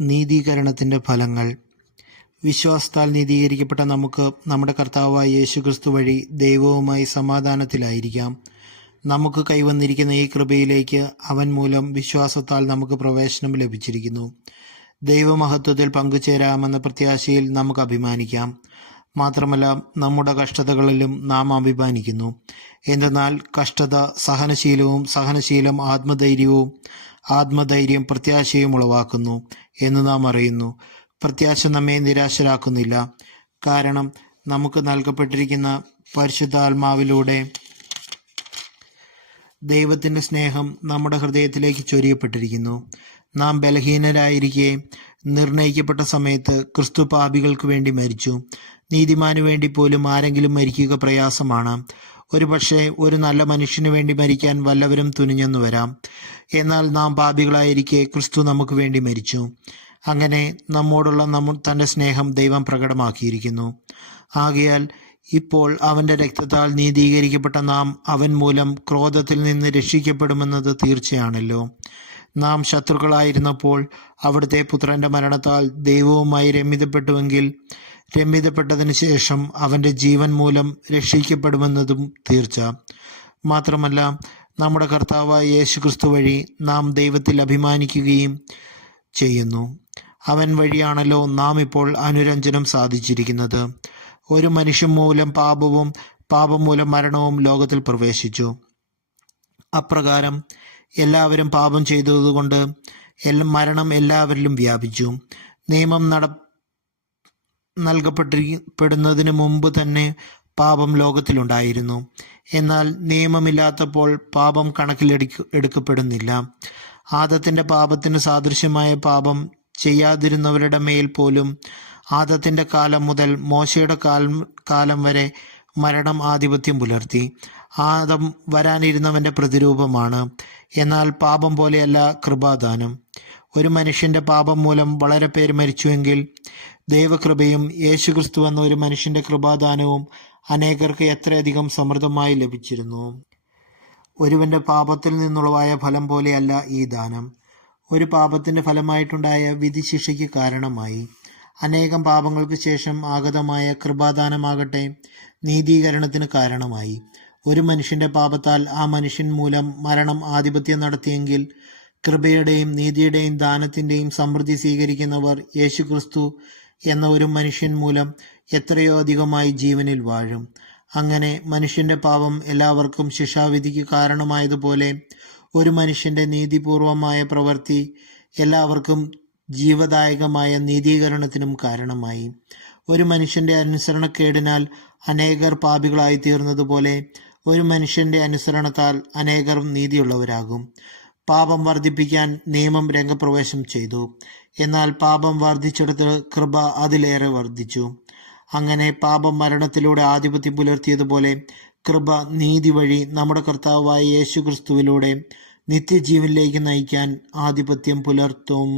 നീതീകരണത്തിന്റെ ഫലങ്ങൾ. വിശ്വാസത്താൽ നീതീകരിക്കപ്പെട്ട നമുക്ക് നമ്മുടെ കർത്താവായ യേശുക്രിസ്തു വഴി ദൈവവുമായി സമാധാനത്തിലായിരിക്കാം. നമുക്ക് കൈവന്നിരിക്കുന്ന ഈ കൃപയിലേക്ക് അവൻ മൂലം വിശ്വാസത്താൽ നമുക്ക് പ്രവേശനം ലഭിച്ചിരിക്കുന്നു. ദൈവമഹത്വത്തിൽ പങ്കുചേരാമെന്ന പ്രത്യാശയിൽ നമുക്ക് അഭിമാനിക്കാം. മാത്രമല്ല നമ്മുടെ കഷ്ടതകളിലും നാം അഭിമാനിക്കുന്നു. എന്തെന്നാൽ കഷ്ടത സഹനശീലവും സഹനശീലം ആത്മധൈര്യവും ആത്മധൈര്യം പ്രത്യാശയും ഉളവാക്കുന്നു എന്ന് നാം അറിയുന്നു. പ്രത്യാശ നമ്മെ നിരാശരാക്കുന്നില്ല. കാരണം നമുക്ക് നൽകപ്പെട്ടിരിക്കുന്ന പരിശുദ്ധാത്മാവിലൂടെ ദൈവത്തിന്റെ സ്നേഹം നമ്മുടെ ഹൃദയത്തിലേക്ക് ചൊരിയപ്പെട്ടിരിക്കുന്നു. നാം ബലഹീനരായിരിക്കെ നിർണയിക്കപ്പെട്ട സമയത്ത് ക്രിസ്തു പാപികൾക്ക് വേണ്ടി മരിച്ചു. നീതിമാന് വേണ്ടി പോലും ആരെങ്കിലും മരിക്കുക പ്രയാസമാണ്. ഒരുപക്ഷെ ഒരു നല്ല മനുഷ്യന് വേണ്ടി മരിക്കാൻ വല്ലവരും തുനിഞ്ഞെന്നു വരാം. എന്നാൽ നാം പാപികളായിരിക്കെ ക്രിസ്തു നമുക്ക് വേണ്ടി മരിച്ചു. അങ്ങനെ നമ്മോടുള്ള നമ്മ തന്റെ സ്നേഹം ദൈവം പ്രകടമാക്കിയിരിക്കുന്നു. ആകയാൽ ഇപ്പോൾ അവന്റെ രക്തത്താൽ നീതീകരിക്കപ്പെട്ട നാം അവൻ മൂലം ക്രോധത്തിൽ നിന്ന് രക്ഷിക്കപ്പെടുമെന്നത് തീർച്ചയാണല്ലോ. നാം ശത്രുക്കളായിരുന്നപ്പോൾ അവിടുത്തെ പുത്രന്റെ മരണത്താൽ ദൈവവുമായി രമ്യതപ്പെട്ടുവെങ്കിൽ രമ്യതപ്പെട്ടതിന് ശേഷം അവന്റെ ജീവൻ മൂലം രക്ഷിക്കപ്പെടുമെന്നതും തീർച്ച. മാത്രമല്ല നമ്മുടെ കർത്താവായ യേശു ക്രിസ്തു വഴി നാം ദൈവത്തിൽ അഭിമാനിക്കുകയും ചെയ്യുന്നു. അവൻ വഴിയാണല്ലോ നാം ഇപ്പോൾ അനുരഞ്ജനം സാധിച്ചിരിക്കുന്നത്. ഒരു മനുഷ്യൻ മൂലം പാപവും പാപം മൂലം മരണവും ലോകത്തിൽ പ്രവേശിച്ചു. അപ്രകാരം എല്ലാവരും പാപം ചെയ്തതുകൊണ്ട് എല്ലാം മരണം എല്ലാവരിലും വ്യാപിച്ചു. നിയമം നട നൽകപ്പെട്ടിരിക്കപ്പെടുന്നതിന് മുമ്പ് തന്നെ പാപം ലോകത്തിലുണ്ടായിരുന്നു. എന്നാൽ നിയമമില്ലാത്തപ്പോൾ പാപം കണക്കിലെടുക്ക എടുക്കപ്പെടുന്നില്ല. ആദത്തിന്റെ പാപത്തിന് സാദൃശ്യമായ പാപം ചെയ്യാതിരുന്നവരുടെ മേൽ പോലും ആദത്തിന്റെ കാലം മുതൽ മോശയുടെ കാലം കാലം വരെ മരണം ആധിപത്യം പുലർത്തി. ആദം വരാനിരുന്നവന്റെ പ്രതിരൂപമാണ്. എന്നാൽ പാപം പോലെയല്ല കൃപാദാനം. ഒരു മനുഷ്യന്റെ പാപം മൂലം വളരെ പേര് മരിച്ചുവെങ്കിൽ ദൈവകൃപയും യേശുക്രിസ്തു എന്ന ഒരു മനുഷ്യന്റെ കൃപാദാനവും അനേകർക്ക് എത്രയധികം സമൃദ്ധമായി ലഭിച്ചിരുന്നു. ഒരുവന്റെ പാപത്തിൽ നിന്നുള്ളവായ ഫലം പോലെയല്ല ഈ ദാനം. ഒരു പാപത്തിന്റെ ഫലമായിട്ടുണ്ടായ വിധിശിക്ഷയ്ക്ക് കാരണമായി. അനേകം പാപങ്ങൾക്ക് ശേഷം ആഗതമായ കൃപാദാനമാകട്ടെ നീതീകരണത്തിന് കാരണമായി. ഒരു മനുഷ്യന്റെ പാപത്താൽ ആ മനുഷ്യൻ മൂലം മരണം ആധിപത്യം നടത്തിയെങ്കിൽ കൃപയുടെയും നീതിയുടെയും ദാനത്തിന്റെയും സമൃദ്ധി സ്വീകരിക്കുന്നവർ യേശുക്രിസ്തു എന്ന ഒരു മനുഷ്യൻ മൂലം എത്രയോ അധികമായി ജീവനിൽ വാഴും. അങ്ങനെ മനുഷ്യന്റെ പാപം എല്ലാവർക്കും ശിക്ഷാവിധിക്ക് കാരണമായതുപോലെ ഒരു മനുഷ്യന്റെ നീതിപൂർവമായ പ്രവൃത്തി എല്ലാവർക്കും ജീവദായകമായ നീതീകരണത്തിനും കാരണമായി. ഒരു മനുഷ്യന്റെ അനുസരണക്കേടിനാൽ അനേകർ പാപികളായി തീർന്നതുപോലെ ഒരു മനുഷ്യന്റെ അനുസരണത്താൽ അനേകർ നീതിയുള്ളവരാകും. പാപം വർദ്ധിപ്പിക്കാൻ നിയമം രംഗപ്രവേശം ചെയ്തു. എന്നാൽ പാപം വർദ്ധിച്ചെടുത്ത് കൃപ അതിലേറെ വർദ്ധിച്ചു. അങ്ങനെ പാപം മരണത്തിലൂടെ ആധിപത്യം പുലർത്തിയതുപോലെ കൃപ നീതി വഴി നമ്മുടെ കർത്താവായ യേശു ക്രിസ്തുവിലൂടെ നിത്യജീവനിലേക്ക് നയിക്കാൻ ആധിപത്യം പുലർത്തും.